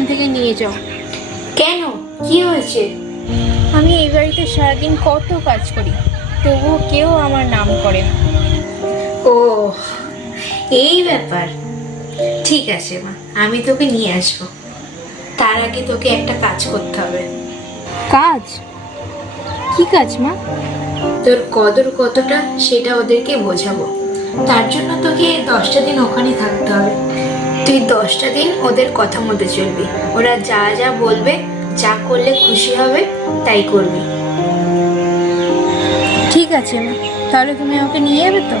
এখান থেকে নিয়ে যাও। কেন, কি হয়েছে? আমি এই বাড়িতে সারাদিন কত কাজ করি, তবুও কেউ আমার নাম করে না। ও, এই ব্যাপার। ঠিক আছে মা, আমি তোকে নিয়ে আসবো। তার আগে তোকে একটা কাজ করতে হবে। কাজ? কি কাজ মা? তোর কদর কতটা সেটা ওদেরকে বোঝাবো। তার জন্য তোকে 10টা দিন ওখানে থাকতে হবে। তুই 10টা দিন ওদের কথা মতো চলবি। ওরা যা যা বলবে, যা করলে খুশি হবে তাই করবি। ঠিক আছে মা, তাহলে তুমি আমাকে নিয়ে যাবে তো?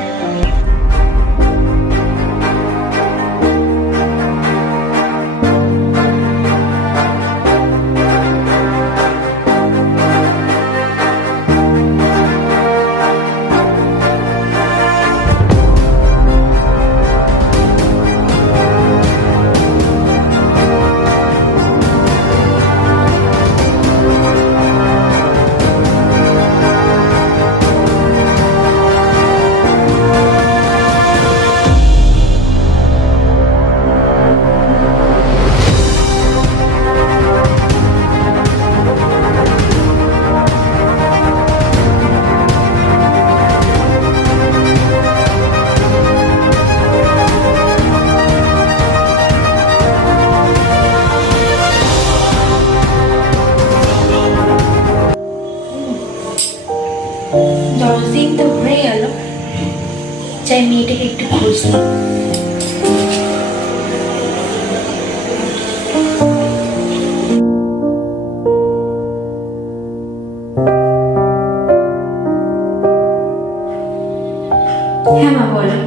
দশ দিন তো হয়ে গেল, চাই মেয়েটাকে একটু খোঁজ নিই। হ্যাঁ মা, বলো।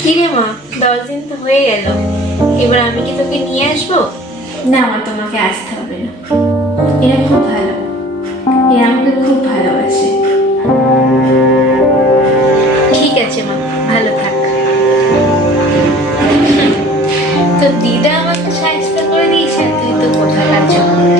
কি রে মা, 10 দিন তো হয়ে গেল, এবার আমি কি তোকে নিয়ে আসবো? না মা, তোমাকে আসতে হবে না। এরা খুব ভালো, এরা আমাকে খুব ভালোবাসে। ঠিক আছে মা, ভালো থাক। তো দিদা আমাকে সাহায্য করে দিয়েছে, তুই তো কোথাকার জন্য।